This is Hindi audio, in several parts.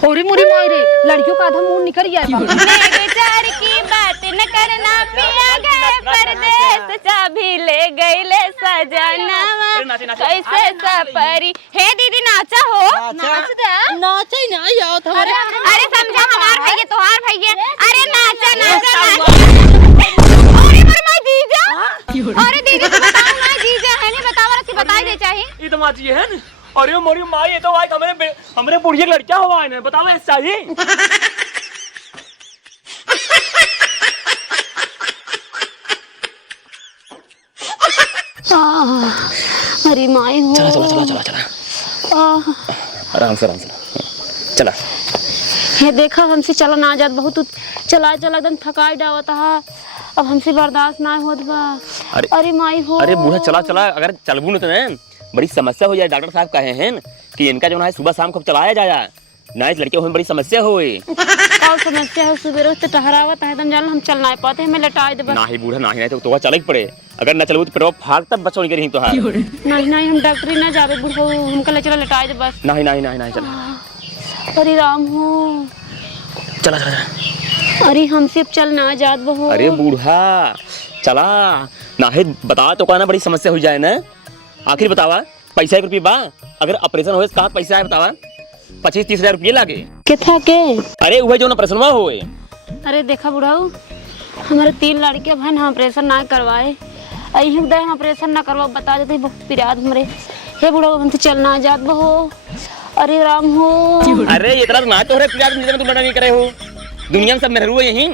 ओरे मोरी मायरे लड़कियों का आधा मुंह निकल गया है। बेचार की बात न करना पिया गए परदेस चाबी ले गई ले सजनवा कैसे सपरी। हे दीदी नाचा हो नाच दे नाचे नहीं आओ तुम्हारे। अरे समझा हमार भैया तोहार भैया। अरे नाचा नाचा अरे मेरे मां जीजा। अरे दीदी तू बताओ ना जीजा है नहीं बतावा रखी बताई दे चाहिए ये तो माची है न। अरे मोरी माँ ये तो आज हमरे बुढ़िया लड़का हुआ है ना बतावा ऐसा चाहिए। अरे माई हो चला चला चला चला चला आराम से चला। ये देखा हमसे चला ना जात बहुत चला चला एकदम थकाई डावत हा। अब हमसे बर्दाश्त ना होत बा। अरे माई हो अरे बूढ़ा चला चला अगर चलबू न तो न बड़ी समस्या हो जाए। डॉक्टर साहब कहे हैं कि इनका जो है सुबह शाम को चलाया जाए ना इस लड़के में बड़ी समस्या होए। क्या समस्या है सुबह तो टहरावत है एकदम जान हम चल ना पाते हमें लटाए दे बस। नहीं बूढ़ा नहीं तो चले पड़े अगर न चलबू तो पेटवा फाड़ तब बचो नहीं तो है। नहीं हम डॉक्टरी ना जावे बूढ़ो हमका ले चला लटाए दे बस। नहीं चला। अरे राम हो चला चला। अरे हमसे चल ना जात बहो। अरे बूढ़ा चला नाही बता तो कहना बड़ी समस्या हो जाए ना। आखिर बतावा पैसा 1 रुपये बा अगर ऑपरेशन होए कहाँ पैसा है बतावा 25-30 हजार रुपये लागे कितना के। अरे वह जो ऑपरेशन होए। अरे देखा बुढ़ाऊ हमारे 3 लड़के भाई ना ऑपरेशन ना करवाए अही दे ऑपरेशन ना करवा बता देते बहुत पिराद हमरे। हे बुढ़ाऊ हमसे चलना जात बहो। अरे राम हो अरे इतना ना तो पिराद में तुम लड़ा नहीं करे हो दुनिया में सब मेहरू है यही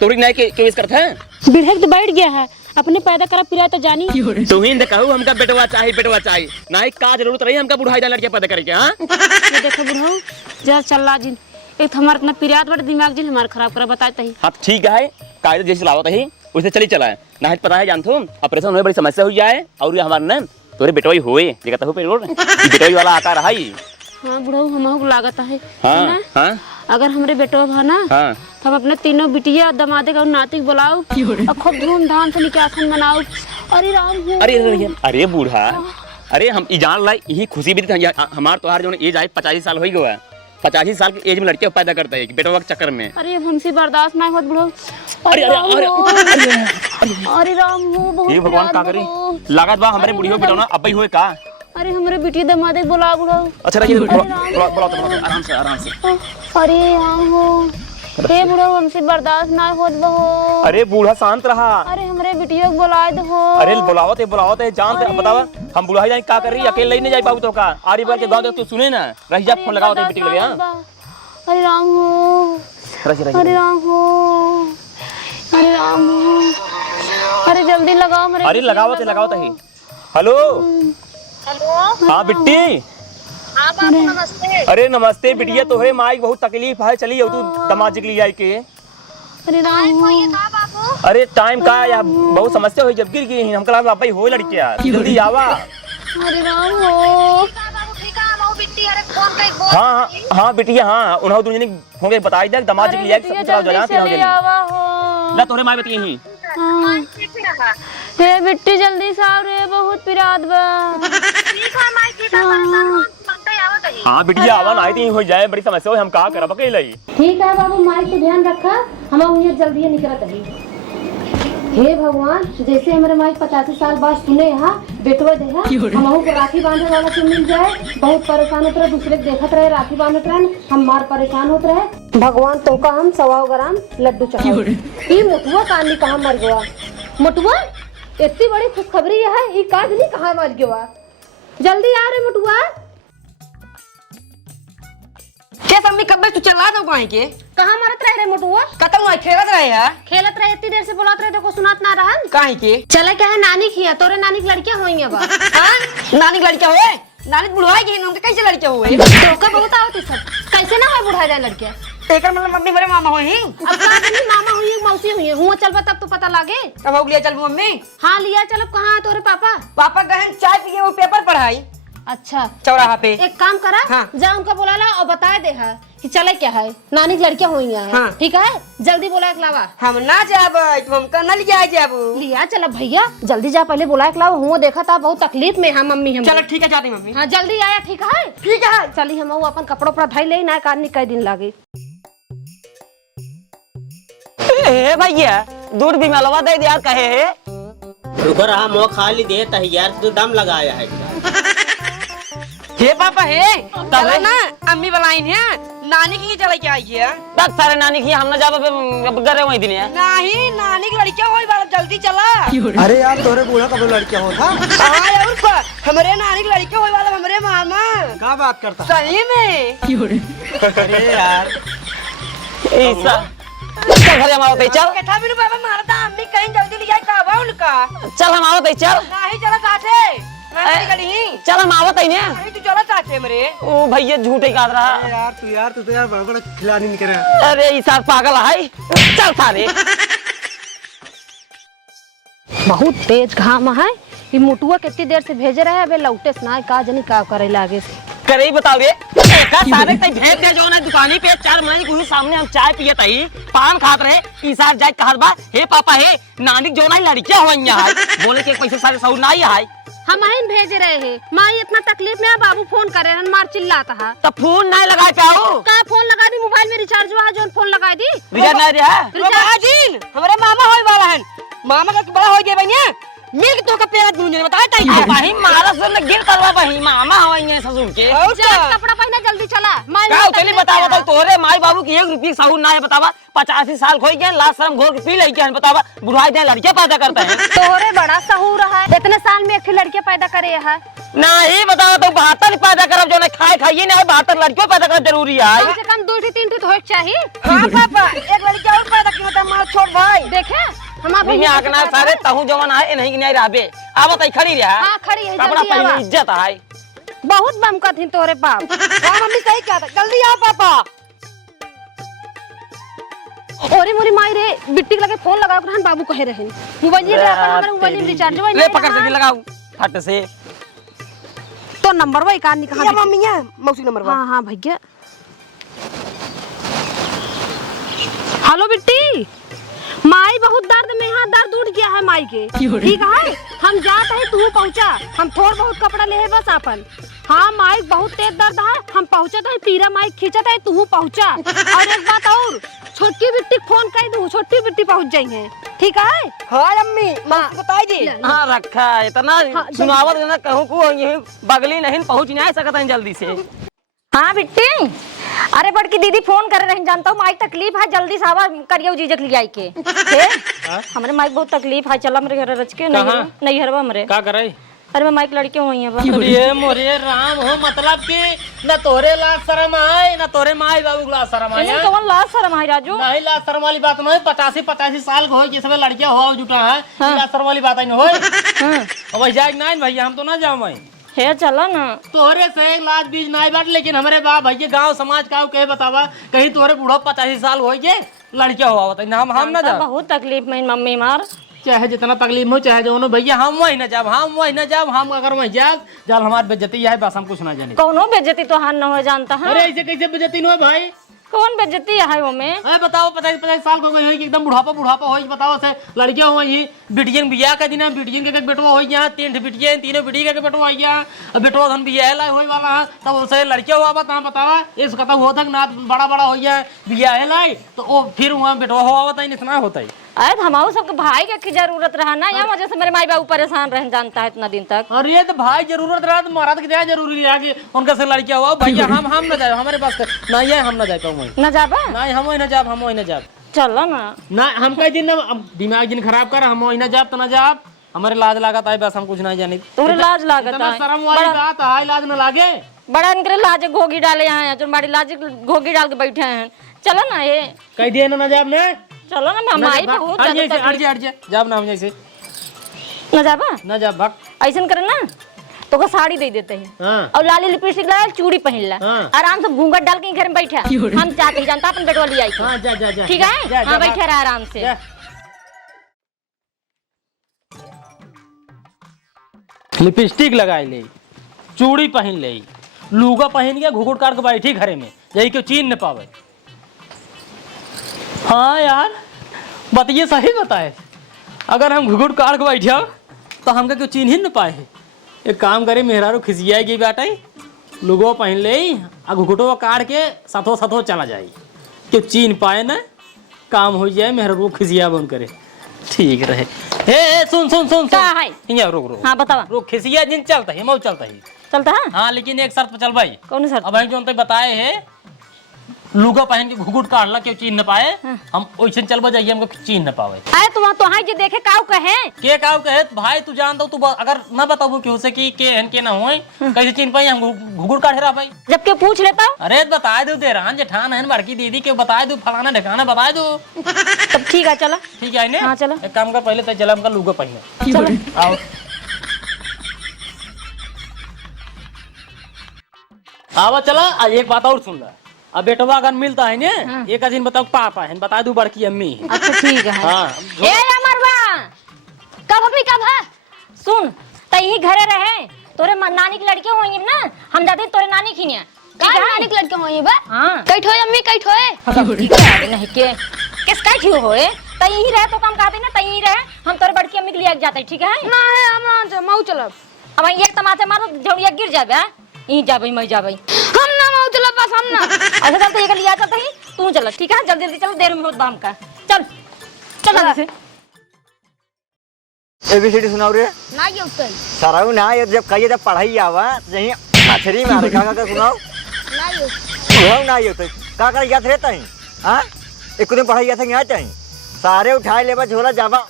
तोड़ी नहीं के इस करता है। बिढ़क तो बैठ गया है अपने पैदा करा पिरा तो जानी तू ही कहू हमका बेटवा चाहिए नहीं का जरूरत रही हमका बुढ़ाई लड़कियां पैदा करके। हाँ ये देखो बुढ़ाऊ जरा चल जिन एक हमारा इतना पिराद बड़ा दिमाग जिन हमारा खराब करा बताते ही। हाँ ठीक है कायदे जैसे चलावत है उसे चली चला है ना पता है जानते हो ऑपरेशन होने बड़ी समस्या हो जाए और हमारे न तोरे बेटवाई होए देखता हो बेटवाई वाला आता रहा ही। हाँ बुढ़ाऊ हम लागत है। हाँ अगर हमरे बेटवा भा ना हाँ तो हम अपने तीनों बिटिया दमादे का नाती बुलाओ और खूब धूमधाम से निकासन मनाओ। अरे राम हो अरे बूढ़ा अरे हम जान ला यही खुशी भी हमार तोहार जो एज आए 85 साल हो गया 85 साल की एज में लड़के पैदा करता है बेटवा के चक्कर में। अरे हमसे बर्दाश्त ना होत बुढ़ाऊ। अरे राम हो ये भगवान का करे लागत बा हमारे बुढ़ियो बेटवा अब ही होए का। अरे हमारे बेटी दमादे बुला बुढ़ाऊ। अच्छा आराम से। अरे राम हो हे बुढ़ाऊ हमसे बर्दाश्त ना होत बहो। अरे बूढ़ा शांत रहा। अरे हमारे बिटिया को बुलाए दो। अरे बुलावत है जानते बतावा हम बुढ़ाई जाए का कर रही अकेले नहीं जाए पाऊ तो का आरी बार के गांव देख तू सुने ना रही जा फोन लगाओ बेटी लगे। अरे राम हो अरे राम हो अरे राम हो अरे जल्दी लगाओ मेरे। अरे लगावत है। हेलो हाँ बिट्टी। नमस्ते। अरे नमस्ते बिटिया तो है माई बहुत तकलीफ है चली तू दमाद के लिए आई के। अरे राम हो अरे टाइम का यार बहुत समस्या हुई जब गिर गई हम कहा बाबा हो लड़किया जल्दी आवा। अरे राम हो हाँ बिटिया हाँ उन्होंने दूसरे फोन के बताई दे दमाद के लिए सब चला जा ला तोरे माई बतिए ही। हे बिट्टी जल्दी से आओ रे बहुत पिरात बा। हाँ बिटिया आवा ना आई हो जाए बड़ी समस्या हो हम कहा करब अकेले। ठीक है बाबू माई को ध्यान रखा हम उन्हें जल्दी निकलत रही। हे भगवान जैसे हमारे माई 85 साल बाद सुने यहाँ बेटवा देहा हम को राखी बांधे वाला तो मिल जाए। बहुत परेशान होते रहे दूसरे देखत रहे राखी बांधत रहे हम मार परेशान होते रहे। भगवान तो का हम 1.25 ग्राम लड्डू चढ़ाओ। ये मोटुआ कानी कहाँ मर गया मोटुआ इतनी बड़ी खुशखबरी है ये काज नहीं कहाँ मर गया जल्दी आ रहे मोटुआ। क्या मम्मी कब तू चला दो गाय के कहाँ मरत रहे रे मोटुआ। कतम हुआ खेलत रहे है खेलत रहे इतनी देर से बोलत रहे देखो सुनात ना रहन। काहे के चले क्या है नानी की तोरे नानी की लड़कियां होंगी अब। हां नानी की लड़का होए नानी बुढ़ाई के उनके कैसे लड़के हुए तो का बहुत आवत सब कैसे ना है बुढ़ा जाए लड़कियां। एकर मतलब मम्मी बड़े मामा होई अब का नहीं मामा हुई मौसी हुई हुआ चलबा तब तो पता लागे। अब हो लिया चल मम्मी। हाँ लिया चलो कहाँ है तोरे पापा। पापा गहन चाय पिए वो पेपर पढ़ाई अच्छा चौराहा पे। एक काम करा हाँ। जा उनका बुला ला और बता दे कि चले क्या है, नानी की लड़कियां हुई हैं। हाँ। ठीक है, जल्दी बोला एक लावा। हम ना जाब, तुम हमका न लिया जाब। लिया चला भैया, जल्दी जा, पहले बोला एक लावा। हुआ देखा था बहुत तकलीफ में है मम्मी हम। चलो ठीक है, जाते मम्मी। हाँ जल्दी आया, ठीक है। ठीक है। चली हम अपन कपड़ो पर धई ले ना, कारनी कई दिन लागे। ए भैया दूध भी मलवा दे दिया कहे है। रुको रहा मोह खाली दे तहियार तो दम लगाया है। हे पापा हे, चलो ना अम्मी बुलाइन है, नानी की चले के आई है। तक सारे नानी की हम ना जाब गरे वही दिन है। नहीं, नानी की लड़कियां होई बार जल्दी चला। अरे यार तोरे बूढ़ा कब लड़कियां हो था? हां और का हमरे नानी की लड़कियां होई वाला हमरे मामा। क्या बात करता? सही में। अरे यार ऐसा चल घर हम आवत चल। कथा बिनु बाबा मारता, अम्मी कहीं जल्दी ले जाए काबा उनका। चल हम आवत चल। नहीं चला साथे, मैं गली। चल हम आवत है ने। नहीं तू चला साथे मरे। ओ भैया झूठे काट रहा। यार तू तो यार बड़ा खिलानी नहीं करे। अरे ऐसा पागल है। चल सारे बहुत तेज घाम है। ये मुटुआ कितनी देर से भेजे रहे, अबे लौटे ना का जनी का करे लागे से। करे ही बताओ रे। एका सारे तई भेज दे जो ना दुकानी पे 4 महीने के सामने हम चाय पियत हई, पान खात रहे। ईसार जाय कहत बा हे पापा हे नानी जो ना लड़कियां होइया है। बोले के पैसे सारे सौ नहीं है। हम आइन भेजे रहे हैं, माई इतना तकलीफ में है, बाबू फोन करे रहन, मार चिल्लाता है। तो फोन नहीं लगा पाओ। का फोन लगा दी, मोबाइल में रिचार्ज हुआ जो फोन लगा दी। रिचार्ज नहीं रहा। बाबाजी हमारे मामा होई वाला है, मामा का बड़ा हो गया भैया। मिल तो का पेरा दूने बता ताई भाई मारा से न गिर करवा भाई मामा होइए ससुर के। चल कपड़ा पहना जल्दी चला। माई का चली बतावा तो तोरे माई बाबू की 1 रुपया साहू ना है बतावा। 85 साल खोई गए लास्ट शर्म घोर के पी ले के बतावा। बुढ़ाई दे लड़के पैदा करते हैं। तोरे बड़ा सहूर है, इतने साल में एक लड़कियां पैदा करे है। नहीं बतावा तो 72 पैदा करब जो ना खाए खाइए ना 72 लड़कियों पैदा करना जरूरी है। कम से कम 2 से 3 तो होए चाहिए। हां पापा एक लड़की और पैदा की मतलब मार छोड़ भाई। देखे हम आप नहीं आकना सारे तहु जवान है नहीं नहीं रहबे। आवत है खड़ी रहा। हां खड़ी है, कपड़ा जल्दी पहन आवा। इज्जत है। बहुत बमकत थी तोरे बाप। हां मम्मी सही कहा था, जल्दी आ पापा। ओरे मोरी माई रे, बिट्टी के लगे फोन लगा के रहन, बाबू कहे रहन मोबाइल ये हमारे मोबाइल में रिचार्ज हुआ ले पकड़ से लगाओ फट से। तो नंबर वही कान निकाल। या मम्मी या मौसी नंबर बा। हां हां भैया। हेलो बिट्टी, माई बहुत दर्द में है, दर्द उठ गया है माई के। ठीक है हम जात है, तू पहुंचा, हम थोड़ बहुत कपड़ा ले है बस अपन। हाँ माई बहुत तेज दर्द है, हम पहुंचत है, पीरा माई खींचत है, तू पहुंचा। और एक बात और, छोटकी बिट्टी फोन कर दू, छोटी बिट्टी पहुंच जाई है। ठीक है हां अम्मी मौसी बताई दी। हां रखा है इतना सुनावत ना कहूं को ये बगली नहीं पहुंच नहीं सकत है जल्दी से। हाँ बिट्टी, अरे बड़की दीदी फोन करे रही, जानता हूँ माइक तकलीफ है, जल्दी सावा करियो जीजक ले आई के। हमारे माइक बहुत तकलीफ है, चला मेरे घर रच के नहीं हरवा हमरे का करे? अरे मैं माइक लड़के हुई है। ये मोरे राम हो मतलब कि न तोरे लाज शर्म आए न तोरे माई बाबू लाज शर्म आए। कौन लाज शर्म है राजू? नहीं लाज शर्म वाली बात नहीं। 85 साल के हो ये सब लड़कियां हो जुटा है। लाज शर्म वाली बात नहीं हो। अब जाए नहीं भैया हम तो ना जाऊँ मैं। है चला ना तोरे से लाज बीज नहीं बात, लेकिन हमारे बाप भैया गांव समाज का कहे बतावा कहीं तोरे बूढ़ो 85 साल हो गए लड़किया हुआ बताई हम ना जा। बहुत तकलीफ में मम्मी मार, चाहे जितना तकलीफ हो चाहे जो भैया हम वही ना जाब, हम वही ना जाब। हम अगर वही जाब जल हमारी बेइज्जती है, बस हम कुछ ना जाने। कौनो बेइज्जती तो हाथ न हो जानता है। अरे ऐसे कैसे बेइज्जती न हो भाई? कौन बेइज्जती है वो में? अरे बताओ 50 साल को गई कि एकदम बुढ़ापा हो बताओ से लड़कियां हो ही बिटियन बियाह का दिन बिटियन के बेटवा हो गया, 3 बिटियन 3 बिटी के बेटवा हो गया, बेटवा धन बियाह ला होई वाला तब उसे लड़कियां हुआ बता बतावा इस कथा हो तक ना बड़ा हो गया बियाह लाई तो वो फिर वहां बेटवा हुआ बता इतना होता है। अरे हमारे सबके भाई के जरूरत रहा ना, या वजह से मेरे माई बाबू परेशान रह जानता है इतना दिन तक। अरे ये तो भाई जरूरत रहा तो महाराज की क्या जरूरी है कि उनका से लड़कियां हुआ भैया हम ना जाए, हमारे पास नहीं है, हम ना जाए पाऊँ न जाबा नहीं, हम वही ना जाब, हम वही ना जाब। चलो ना ना हम कह दिन दिमाग दिन खराब कर, हम वही ना जाब तो ना जाब। हमारे लाज लागत है, बस हम कुछ नहीं जाने। तोरे लाज लागत इतना है, शर्म वाली बात है, लाज ना लागे। बड़ा इनके लाज घोगी डाले यहाँ है, जो हमारी लाज घोगी डाल के बैठे हैं। चलो ना ये कह दिए ना जाब ना, चलो ना माई बहुत जाब ना हम जैसे न जाबा ना जाब भक ऐसा करे ना तो को साड़ी दे देते हैं। हाँ। और लाली लिपस्टिक लगा चूड़ी पहन ला, हाँ। आराम से घूंघट डाल के घर में बैठा, हम चाहते ही जानता अपन बेटवा ले आई। हाँ, जा ठीक है हाँ बैठे रहा आराम से। लिपस्टिक लगाई ले, चूड़ी पहन ले, लूगा पहन के घुघुट काट के बैठी घरे में, यही क्यों चीन न पावे। हाँ यार बताइए, सही बताए, अगर हम घुघुट काट के बैठे तो हमका क्यों चीन ही न पाए। एक काम करे, मेहरारू खिसियाएगी बेटा, लुगो पहन ले आ घुघुटो काट के साथो साथो चला जाए, क्यों चीन पाए ना, काम हो जाए, मेहरारू खिसिया बन करे, ठीक रहे। ए सुन सुन सुन क्या है? यहाँ रुक रुक। हाँ बतावा। रुक, खिसिया जिन चलता है, मऊ चलता है। चलता है? हाँ लेकिन एक शर्त पर चल भाई। कौन शर्त? अब जो उनते बताए है लुगा पहन के घुघुट काटला क्यों चीन न पाए, हम वैसे चल जाइए, हमको चीन न पावे। अरे तुम जे देखे काऊ कहे के काऊ कहे भाई, तू जान दो, तू अगर ना बताबू क्यों से कि के हन के ना होए, कैसे चीन पाई हम घुघुट काट रहा भाई। जब के पूछ लेता अरे बता दो, देरान जेठान है, बड़की दीदी के बता दो, फलाना ढकाना बता दो। तब ठीक है, चला। ठीक है ना? हाँ चलो। एक काम कर, पहले तो चला हमका लुगा पहने। चलो। आओ आवा चला। एक बात और सुन ला, अब बेटवा अगर मिलता है ना, एक दिन बताओ पापा है, बता दू बड़की अम्मी है। अच्छा ठीक है। हाँ ए अमरवा, कब अम्मी कब है? सुन, तई घरे रहे, तोरे नानी की लड़की होई ना, हम जाते तोरे नानी की ने। का नानी की लड़की होई बा? हां। कई ठोए अम्मी, कई ठोए नहीं के किस का क्यों होए? तई रहे तो काम कहते ना, तई रहे, हम तोरे बड़की अम्मी के लिए जाते, ठीक है? ना है, हमरा मऊ चलब। अब एक तमाचा मारो, जौड़िया गिर जाबे, ई जाबे, मैं जाबे। हम ना मऊ चलब, बस हम ना। अच्छा चल, तो ये लिया जाता ही, तू चल, ठीक है? जल्दी जल्दी चल, देर में बहुत बाम का। चल चल जल्दी से। एबीसीडी सुनाओ रे। ना ये उतर सराऊ ना, ये जब कहिए जब पढ़ाई आवा यही मछरी मारे का सुनाओ। ना ये वो ना ये तो का याद रहता है। हां एक दिन पढ़ाई था यहाँ चाहिए, सारे उठाए लेबा झोला जाबा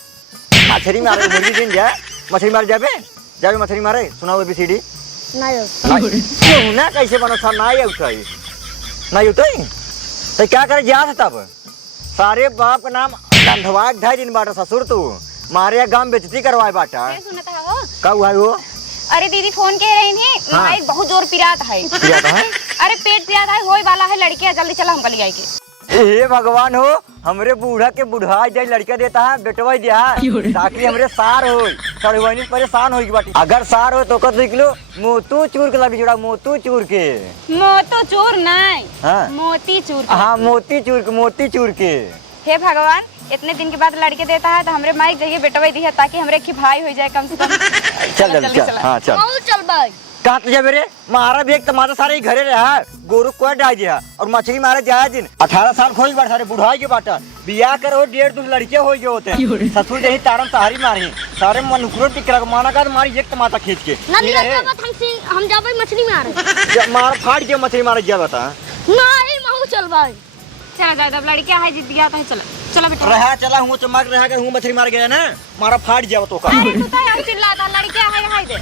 मछरी मारे, मुर्गी दिन जाए मछली मारे, जाबे जाबे मछली मारे। सुनाओ एबीसीडी। ना ये क्यों ना, कैसे बनो था ना ये उठाई ना ये तो क्या करे याद तब सारे बाप का नाम गंधवाग ढाई दिन बाटा ससुर तू मारे गांव बेइज्जती करवाए बाटा। सुनता हो? का हुआ वो? अरे दीदी फोन कह रही थी, हाँ। माई बहुत जोर पिरात है। पिरात है? अरे पेट पिरात है, होए वाला है, लड़की है, जल्दी चला हमको ले आएगी। हे भगवान हो, हमरे बूढ़ा के बुढ़ा जाए लड़का देता है, बेटवा दिया ताकि हमरे सार हो, सड़वानी परेशान होगी बाटी। अगर सार हो तो कत देख लो, मोतू चूर के लबी जोड़ा, मोतू चूर के। मोतो चूर नहीं, हाँ। मोती चूर। हाँ मोती चूर के। हे भगवान, इतने दिन के बाद लड़के देता है तो हमरे माइक जाइए बेटवा दी है, ताकि हमरे की भाई हो जाए कम से कम। चल जल्दी चल। हाँ चल। मऊ चल भाई। कहाँ तो जाबे रे, मारा भी एक टमाटर सारे घरे रहा, गोरु को डाल दिया और मछली मारे जाया दिन 18 साल खोज बार सारे बुढ़ाई के बाटा बियाह कर हो, 1.5-2 लड़के हो गए होते हैं। ससुर जही तारन सहारी मारी सारे मनुकुरो टिकरा माना का मारी एक टमाटर खींच के ना लड़का बात हम जाबे मछली मारे। मार फाड़ के मछली मारे जा बता। नहीं मऊ चल भाई। चला जाए, अब लड़कियां है जिद दिया है, चला चला बेटा। रहा चला हूँ चमक रहा कर हूँ मछली मार गया ना, मारा फाड़ जाओ तो का। अरे तू तो यार चिल्लाता, लड़कियां है यहाँ दे।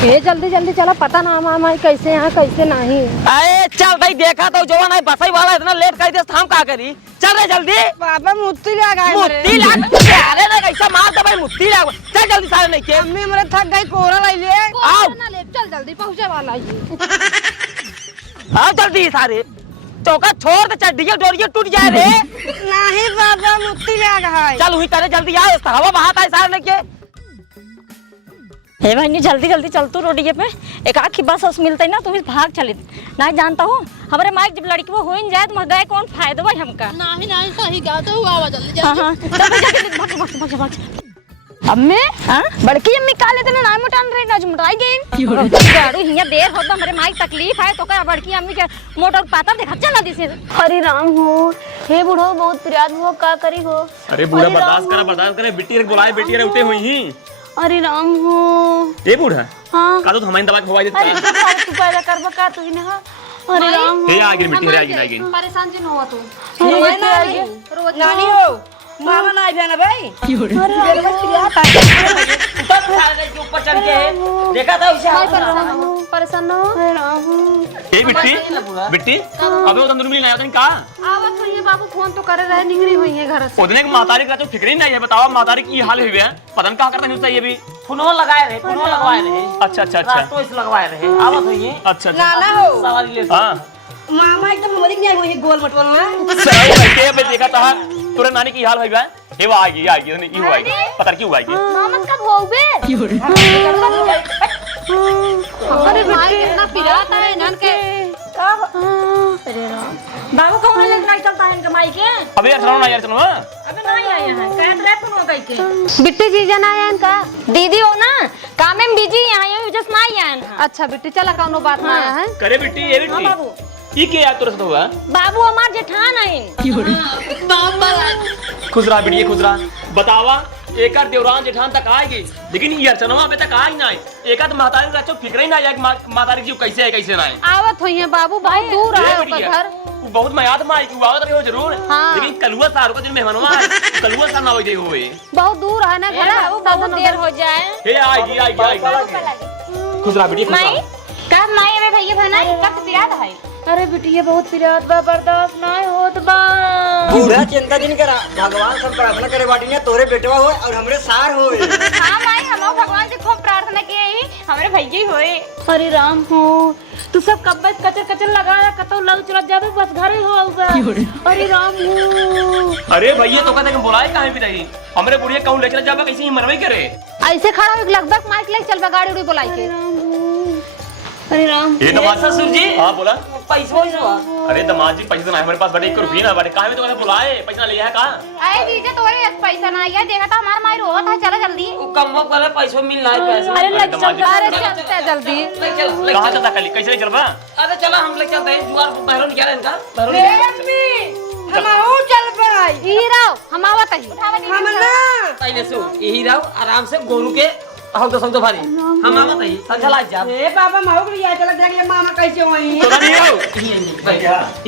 ये जल्दी जल्दी चला, पता ना हमारे कैसे यहाँ कैसे नहीं। अरे चल भाई, देखा तो जवान है बसाई वाला इतना लेट कर दे, हम का करी? चल रे जल्दी। बाबा मुत्ती लगा है मुत्ती लाग, अरे ना कैसा मार दे भाई, मुत्ती लाग। चल जल्दी सारे नहीं के। अम्मी मेरे थक गई, कोरा ले ले। आओ ना ले, चल जल्दी पहुंचे वाला ये। आओ जल्दी सारे, चौका छोड़ दे, चड्डियां डोरियां टूट जाए रे। नहीं बाबा मुत्ती लगा है। चल हुई करे जल्दी आ, हवा बहात है सारे लेके। हे भाई जल्दी जल्दी चल तू रोडिये पे, एक आखी बस उस मिलते ना, तुम भाग चले नहीं जानता हूँ। हमारे माइक जब लड़की वो हो ही जाए तो गए कौन फायदा भाई हमका। नहीं नहीं सही गा तो आवा जल्दी हाँ हाँ जल्दी। भाग। अम्मे हाँ बड़की अम्मी काले दिन ना मुटान रही ना मुटाई गई। गाड़ू हिया देर होता, हमारे माइक तकलीफ है तो का बड़की अम्मी के मोटर पाता देखा चला दिसे। हरि राम हो, हे बूढ़ो बहुत प्यार हो, का करी हो। अरे बूढ़ा बर्दाश्त करे, बेटी रे बुलाए, बेटी रे उठे हुई ही। हरि राम हो। ए बूढ़ा हाँ का तो हमारी दवा खवाई देता अरे तू पैदा कर बका तू ही ना। हरि राम हे आ गई बेटी, रे आ गई। परेशान जिन हुआ तू। नानी हो, मामा ना आया ना भाई। ऊपर चढ़ के देखा था उसे। परेशान ना हो। ए बिट्टी अबे वो तंदूरी मिली नहीं का आवत हुई है बाबू, फोन तो करे रहे, निकली हुई है घर से। ओदने के मातारी का तो फिक्र ही नहीं है। बताओ मातारी की हाल हुई है, पता नहीं कहां करते नहीं चाहिए भी। फुनवा लगाए रहे, फुनवा लगवाए रहे। अच्छा तो इस लगवाए रहे, आवत हुई है। अच्छा नाना हो, सवारी ले। हां मामा एकदम मरी नहीं हुई है, गोल मटोल ना। सही है के पे देखा था तोरे नानी की हाल हुई है। ये वो आएगी नहीं क्यों आएगी पता क्यों आएगी मामा कब होगे अरे माई कितना पिराता है इन्हन के बाबू कौन लेकर चलता है इनका माई के? अबे यार चलो ना अबे नहीं आए हैं कहत रहे तुम हो गई के बिट्टी जीजा ना आया इनका दीदी हो ना काम में बिजी यहाँ ये जस्ट नहीं आए हैं। अच्छा बिट्टी चला कौनो बात ना आया है करे बेटी ये बेटी बाबू ये क्या यार तुरंत हुआ बाबू हमार जेठान है खुश रहा बेटी खुश रहा बतावा एक आर देवरान जेठान तक आएगी लेकिन ये अर्चनवा अबे तक आई ना एक आध मातारी रचो फिक्र ही ना आया कि मातारी जी कैसे है कैसे ना है आवत हुई है बाबू बहुत दूर है उसका घर बहुत मयाद में आई कि आवत रही हो जरूर हाँ। लेकिन कलुआ सार को दिन मेहमानवा कलुआ सार ना होई होए बहुत दूर है ना घर बाबू बहुत देर हो जाए हे आएगी खुश रहा बेटी खुश माई रहा का माई अबे भैया बहना कब पिरात है अरे बिटिया बहुत पिरात बा बर्दाश्त नहीं होत बा बूढ़ा चिंता जिन करा भगवान सब प्रार्थना करे बाटी ने तोरे बेटवा हो और हमरे सार होए हां माई हम भगवान से खूब प्रार्थना किए ही हमरे भैया होए अरे राम हो तू सब कब्बत कचर कचर लगाया कतो लग चला जाबे बस घरे हो आऊगा अरे राम हो अरे भैया तो कहते बुलाए काहे भी नहीं हमरे बुढ़िया कहूं ले चला जाबा कैसे ही मरवे करे ऐसे खड़ा हो लगभग माइक ले चल गाड़ी उड़ी बुलाई के अरे राम ये दमाद ससुर जी हां बोला पैसा अरे दमाद जी पैसे तो नहीं हमारे पास बड़े 1 रुपया ना बड़े काहे में तो कहते बुलाए पैसा लिया है का आए जीजा तोरे पास पैसा ना आया देखा था हमार माई रोत है चला जल्दी कम करे पैसा मिल रहा है पैसा अरे लग दमाद जी अरे चलते जल्दी कहां चलता कल कैसे चलबा अरे चलो हम ले चलते हैं जुआर बहरों क्या है इनका बहरों हीरा हम आवत ही पहले से यही रहो आराम से गोरू के हम तो भारी हम मामा तई संझला जा ए बाबा माहो के लिया चला जाके मामा कैसे होई तो नहीं हो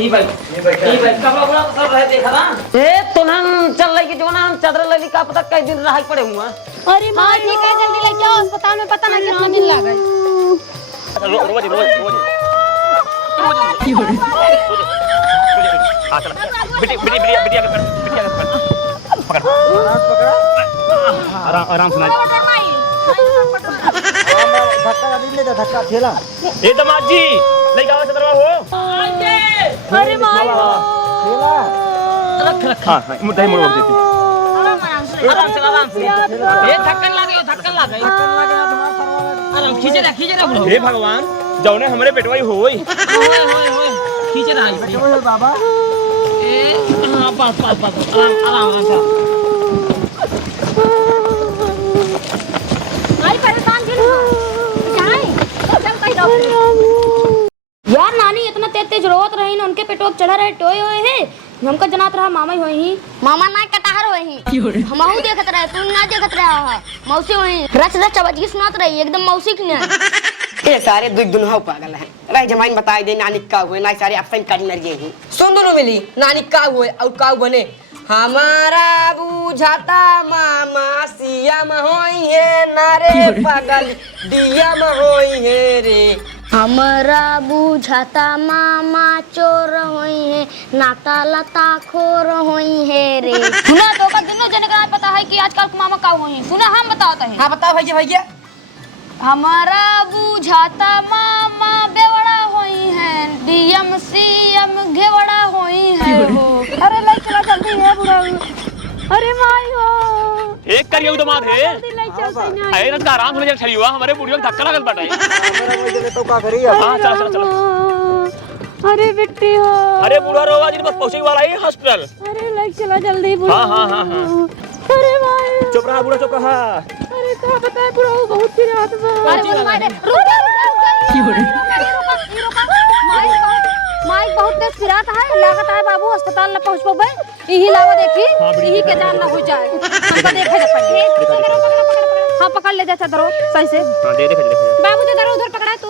ई भाई कपड़ा बड़ा सब रहे देखा ना ए तुनन चल रही कि जो ना हम चादर ले ली का पता कई दिन रह पड़े हुआ अरे मां ठीक है जल्दी ले जाओ अस्पताल में पता ना कितना दिन लगा रोज हां चल बिटिया के पकड़ आराम से धक्का नहीं ले धक्का ठेला ए दमाद जी ले गावा चदरवा हो अरे माई ठेला रख हां मुद्दा ही मोड़ देती आराम से ए धक्कन लागे आराम खींचे ना हे भगवान जौने हमरे पेटवाई होई खींचे ना बाबा ए हां पास आराम से यार नानी इतना तेज तेज रोत रही ना उनके पेटवा चढ़ा रहे टोए हुए है हमका जनात रहा मामा ही होई ही मामा ना कटार होई हमहू देखत रहे तू ना देखत रहा मौसी होई रच रच आवाज की सुनात रही एकदम मौसी की ना ये सारे दुख हो पागल है रह जमाइन बताई दे नानी का हुए ना सारे अपने कर नरिए हैं सुन दोनों मिली नानी का हुए और का बने हमारा बुझाता मामा सिया में होई है नारे पागल दिया में होई है रे हमारा बुझाता मामा चोर होई है नाता लता खोर होई है रे सुना तो का दोनों जने का पता है कि आजकल के मामा का होई सुना हम बताते हैं हाँ बताओ भैया हमारा बुझाता मामा बेवड़ा होई है डीएम सीएम घेवड़ा होई है हो अरे ले चला जल्दी है बुढ़ा अरे माई हो एक करियो दमाद है अरे रत का आराम से ले छड़ी हुआ हमारे बुढ़िया को धक्का लगल बाटे मेरा कोई देले तो का करी हां चल अरे बिट्टी हो अरे बूढ़ा रोवा जी बस पहुंचे वाला है हॉस्पिटल अरे ले चला जल्दी बुढ़ा हां अरे माई चुप रहा बूढ़ा चुप रहा अरे कहां बताए बुढ़ा बहुत सी रात में अरे वो माई रुक माई बहुत तेज फिरात है लागत है बाबू अस्पताल न पहुंच पाबे यही लावा देखी यही के जान ना हो जाए हमका देखे जा पहले हां पकड़ ले जा चादर सही से हां दे बाबू चादर उधर पकड़ा तू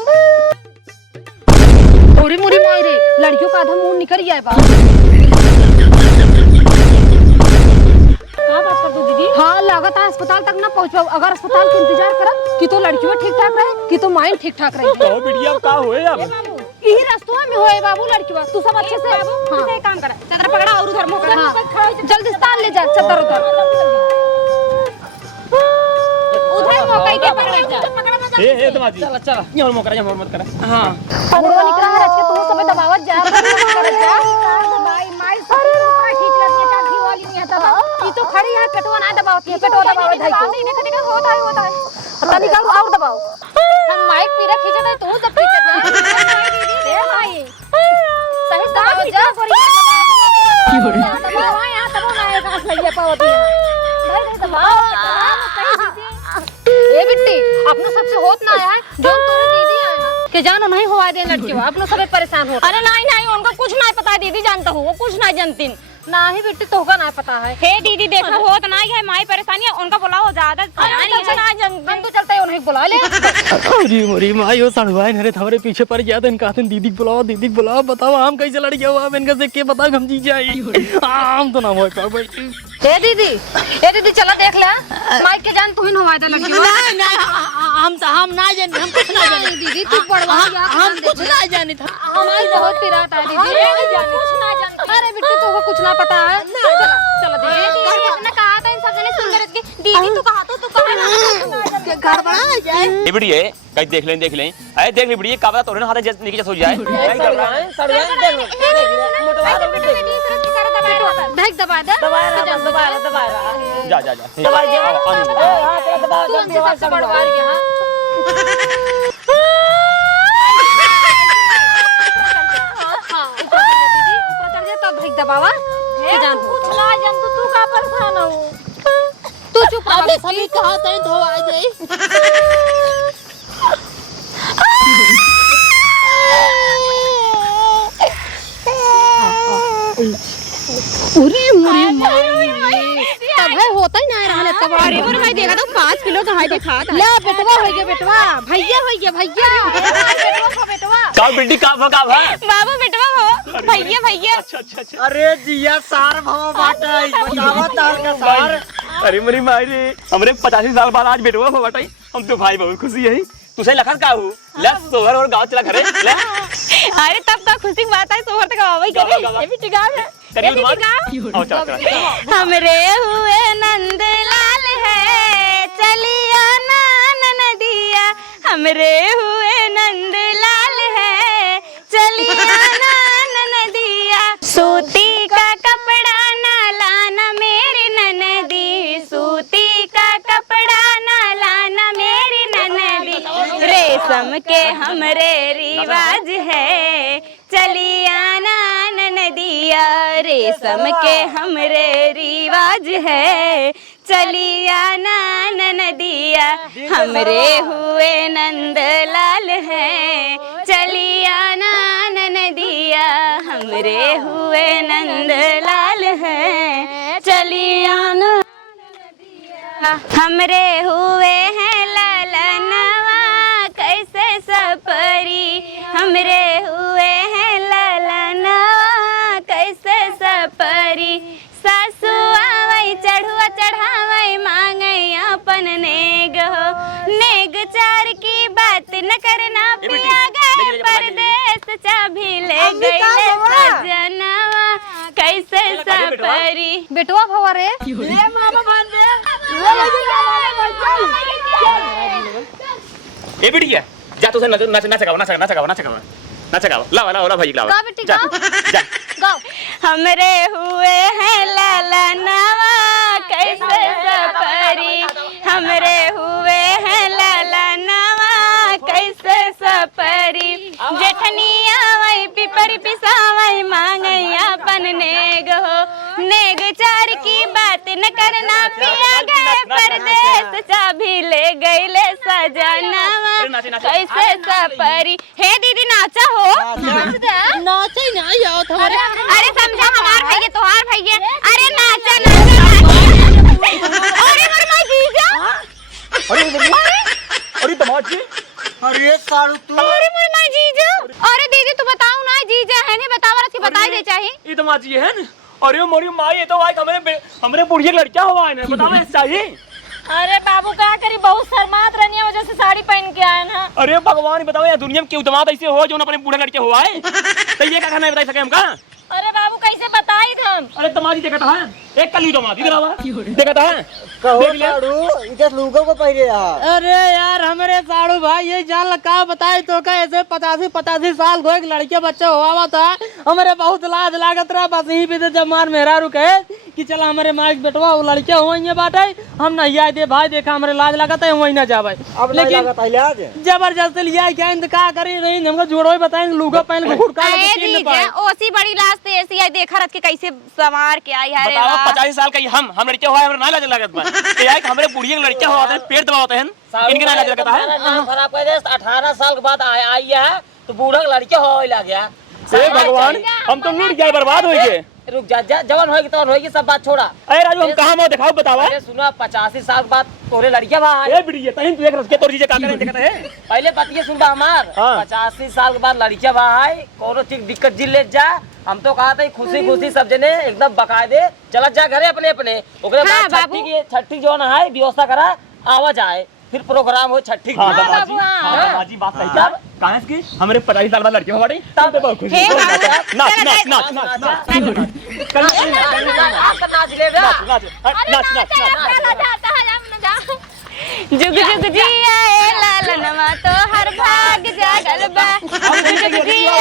थोड़ी मुरी माई रे लड़कियों का आधा मुंह निकल गया है बाबू क्या बात कर दो दीदी हां लागत है अस्पताल तक ना पहुंच पाओ अगर अस्पताल के इंतजार करब कि तो लड़कियों ठीक ठाक रहे कि तो माइंड ठीक ठाक रहे तो बिटिया का होए अब यही रास्ता में होए बाबू लड़कियों तू सब अच्छे से हां एक काम कर चादर पकड़ा और उधर मुंह कर जल्दी स्थान ले जा चादर उधर उधर मौका के पकड़ जा ए दमाद जी चल ये और मत कर हां बुढ़वा निकला है आज के तू सब दबावत जा भाई माई सारी रुपा ठीक लग गया घी वाली नहीं आता ई तो खड़ी है पेटवा ना दबावती है पेटवा दबावे धाई को देखो होता है तनी का और दबाओ हम माइक पीरा खींचत है तू सब खींचत है ए माई सही दबाओ जा करी दबाओ यहां दबाओ ना घास लइए पावती है नहीं दबाओ ए बिट्टी अपना सबसे होत ना है जो तोरे दीदी है के जानो नहीं हुआ दे लड़की अपना सब परेशान हो अरे नहीं उनको कुछ नहीं पता है दीदी, जानता हूँ वो कुछ नहीं जानती। नहीं बेटी तोहका ना पता है। हे दीदी देखो हो तो नहीं है माई परेशानी है उनका बोला हो ज्यादा हम तो चलते हैं उन्हें बुला ले। अरे मोरी माँ यो सड़वाए नरे हमारे पीछे पड़ गया था इनका दीदी बुलाओ बताओ हम कैसे लड़ गया हुआ इनका से के बताओ हम जी जाए हम तो ना हो पाओ भाई। ए दीदी चला देख ले माइक के जान तू ही नवा दे लड़की हम ना जाने हम कुछ ना जाने दीदी तू पढ़वा हम कुछ ना जाने था हमारी बहुत पिरात है दीदी कुछ ना जानती। अरे बेटी तू कुछ ना पता है चलो दीदी कितना कहा था इन सब जने सुंदर के दीदी तू कहा तो तू कहा घर बना जाए ये बड़ी है कहीं देख लें अरे देख ले बड़ी का बता तोरे हाथ जैसे नीचे हो जाए नहीं कर रहा है सड़वाए देख ले मोटवा देख दबा दे दबा जा दबा दबा तू हमसे सबसे बड़वा रही है दीदी ऊपर चढ़ जा तब देख दबावा के जान कुछ ना जान तू का परेशान हो तू चुप रह अबे सभी कहा तई तो आ जाए पूरी मुरी तब है होता ही ना रहने तब अरे मोर भाई देखा तो 5 किलो का है दिखा ले बेटवा हो गया बेटवा का बिल्डी का बाबू बेटवा हो भैया अच्छा अरे जिया सार भाव बाटा बतावा तार का सार। अरे मेरी मायरी हमरे 85 साल बाद आज बेटवा हो बटाई हम तो भाई बहुत खुशी है तुसे लखन का हूँ ले सोहर और गाँव चला घरे ले अरे तब तो खुशी की बात है सोहर तक आवाई करे ये भी टिका है हमरे हुए नंदलाल है चलिया नदिया हमरे हुए नंदलाल है चलिया नदिया सूती का कपड़ा ना लाना मेरी ननदी सूती का कपड़ा ना लाना मेरी ननदी रेशम के हमरे रिवाज है चलिया नदिया रेशम के हमरे रिवाज है चलिया नदिया हमरे हुए नंदलाल है चलिया नदिया हमरे हुए नंदलाल है चलिया हमरे हुए हैं ललनवा कैसे सपरी हमरे हुए हैं ललनवा कैसे सपरी सासु आवई चढ़ुआ चढ़ावई मांगई अपन नेग हो नेग चार की बात न करना पिया गए परदेस चाभी ले गए सजनवा कैसे सपरी बेटवा भवा रे ले मामा भांजे ए बिटिया जा तुसे नाच गाओ ला भाई लाओ गा बेटी गा जा हमरे हुए हैं ललनवा कैसे सपरी हमरे हुए हैं ललनवा कैसे सपरी जेठनिया वही पिपरी पिसावई मांगई अपन नेग हो नेग चार की बात न करना पिया गए परदेस चाभी ले गईले सजनवा कैसे सपरी हे दीदी नाचा हो नाचे नहीं आओ तुम्हारे अरे समझा हमार भैया तोहार भैया अरे नाचा अरे मोर मां जीजा अरे तमाची अरे सारू तू अरे मोर मां जीजा अरे दीदी तू बताऊ ना जीजा है ने बतावा रथी बताई दे चाहिए ये तमाची है न अरे मोरी माँ ये तो आज हमरे बुढ़िया लड़का हुआ है ना बताओ ऐसा चाहिए अरे बाबू क्या करी बहुत शर्मात रहनी है वजह से साड़ी पहन के आए ना। अरे भगवान बताओ यार दुनिया में क्यों दमाद ऐसे हो जो अपने बूढ़े लड़के हुआ है तो ये क्या करना है बता सके हम का अरे बाबू कैसे बताई हम? अरे तमाजी देखता है एक कली तमाजी देखता है कहो साड़ू इधर लोगों को पहले यार। अरे यार हमारे साड़ू भाई ये जान का बताए तो का ऐसे 85 साल को एक लड़के बच्चा हुआ था। हमारे बहुत लाज लागत रहा बस यही पे जब मार मेहरा रुके कि चला हमारे माइक बेटवा वो लड़के हुआ बाटे हम नहीं आए दे भाई देखा हमारे लाज लागत है वही ना जावे। अब नहीं लागत है लाज। जबरदस्ती लिया क्या इंतका करी नहीं हमको जोड़ो बताएंगे लूगा पहन के घुड़का ओसी बड़ी लाश ते ऐसी आई देखा रथ के कैसे सवार के आई है। बताओ 85 साल का हम लड़के हुआ है ना लाज लागत बा ये है कि हमारे बुढ़िया के लड़के हुआ है पेट दबाते हैं इनके ना लाज लगता है। नाम खराब कर दे 18 साल के बाद आई है तो बूढ़ा लड़के हो लग गया। हे भगवान हम तो मिट गए बर्बाद हो गए। रुक जा जवान होगी तो होगी सब बात छोड़ा। अरे राजू हम कहां में दिखाओ बतावा। अरे सुना 85 साल बाद तोरे लड़किया भाई ए बिटिया तहिन तू एक रस के तोर जीजे का करे देखता है पहले बतिए सुनबा हमार। हाँ। 85 साल के बाद लड़किया भाई कोनो चीज दिक्कत जिल ले जा हम तो कहा था खुशी खुशी सब जने एकदम बकायदे चला जा घरे अपने अपने ओकरे बाद छठी जो ना है व्यवस्था करा आवाज आए फिर प्रोग्राम हो छठी। हां बाबूजी हां बाबूजी बात सही है कहां है कि हमारे 85 साल बाद लड़के हमारे तब बहुत खुशी हे नाच नाच नाच नाच नाच कल जुग जुग जिया लालनवा तो हर भाग जागल बा जुग जुग जिया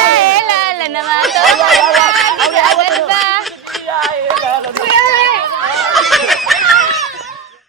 लालनवा तो हर भाग